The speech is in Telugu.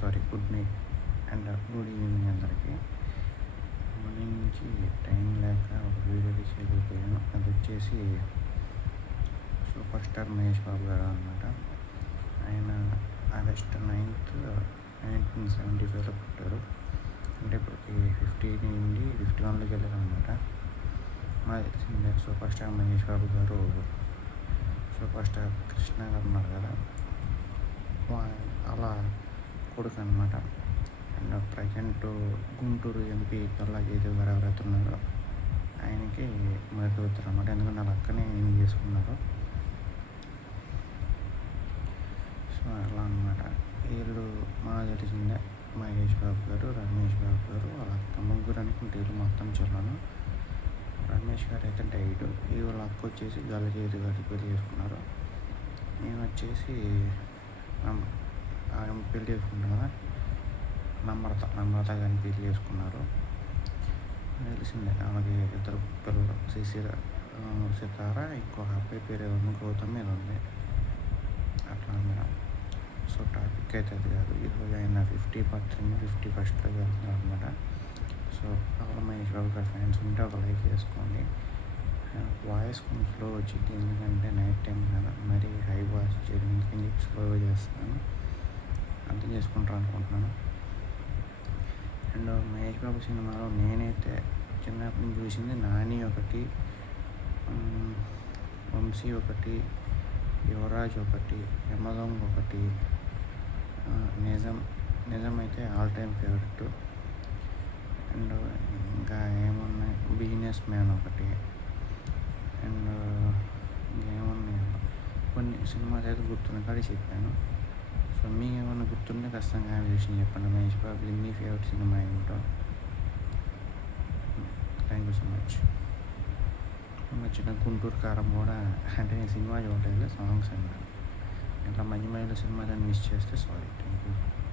Sorry, good night and good evening అందరికీ. మార్నింగ్ నుంచి టైం లేక ఒక వీడియో తీసేయలేకపోయాను. అది వచ్చేసి సూపర్ స్టార్ మహేష్ బాబు గారు అనమాట. ఆయన ఆగస్ట్ 9th 1975లో పుట్టారు. అంటే ఇప్పటికి 50 నుండి 51లోకి వెళ్ళారనమాట. మాకు తెలిసిందే సూపర్ స్టార్ మహేష్ బాబు గారు సూపర్ స్టార్ కృష్ణ గారు ఉన్నారు కదా, అలా కొడుకు అనమాట. And present Guntur MP Galla Jayadev గారు ఎవరైతే ఉన్నారో ఆయనకి మొదటి కూతురు అనమాట. ఎందుకంటే వాళ్ళ అక్కనే ఏం చేసుకున్నారు. సో అలా అనమాట. వీళ్ళు మాకు తెలిసిందే మహేష్ బాబు గారు, రమేష్ బాబు గారు, వాళ్ళ అక్క, ముగ్గురు అనుకుంటే వీళ్ళు మొత్తం చెల్లను. రమేష్ గారు అయితే డైట్, వీళ్ళ అక్క వచ్చేసి గల్లా జయదేవ్ గారికి పెళ్లి చేసుకున్నారు. నేను వచ్చేసి పెళ్లి చేసుకుంటాను కదా, నమ్రత గారిని పెళ్లి చేసుకున్నారు. తెలిసిందే ఆమెకి ఇద్దరు పిల్లలు, సితార, ఇంకో అబ్బాయి పేరు ఏదో ఉంది, గౌతమ్ మీద ఉంది. అట్లా అన్నమాట. సో టాపిక్ అయితే అది కాదు. ఈరోజు ఆయన 50 బర్త్డే 51స్ట్లోకి వెళ్తున్నారు అనమాట. సో అక్కడ మహేష్ బాబు గారి ఫ్యాన్స్ ఉంటే ఒక లైక్ చేసుకోండి. వాయిస్ కొంచెం స్లో వచ్చింది, ఎందుకంటే నైట్ టైం కదా, మరీ హై వాయిస్ చేయడం ఎందుకని స్లోగా చేస్తున్నాను, అర్థం చేసుకుంటారు అనుకుంటున్నాను. అండ్ మహేష్ బాబు సినిమాలో నేనైతే చిన్నప్పటి నుంచి చూసింది నాని ఒకటి, వంశీ ఒకటి, యువరాజ్ ఒకటి, యమదొంగ ఒకటి, నిజం అయితే ఆల్ టైమ్ ఫేవరెట్. అండ్ ఇంకా ఏమున్నాయి, బిజినెస్ మ్యాన్ ఒకటి, అండ్ ఇంకేమున్నాయి కొన్ని సినిమాలు అయితే గుర్తున్న కాడి చెప్పాను. సో మీకు ఏమైనా గుర్తుంటే ఖచ్చితంగా విషయం చెప్పండి. మహేష్ బాబు మీ ఫేవరెట్ సినిమా ఏంటో. Thank you so much. చిన్న గుంటూరు కారం కూడా, అంటే నేను సినిమా చూడలేదు, సాంగ్స్ అన్నా. ఇట్లా మధ్య మధ్యలో సినిమాలను మిస్ చేస్తే సారీ. Thank you.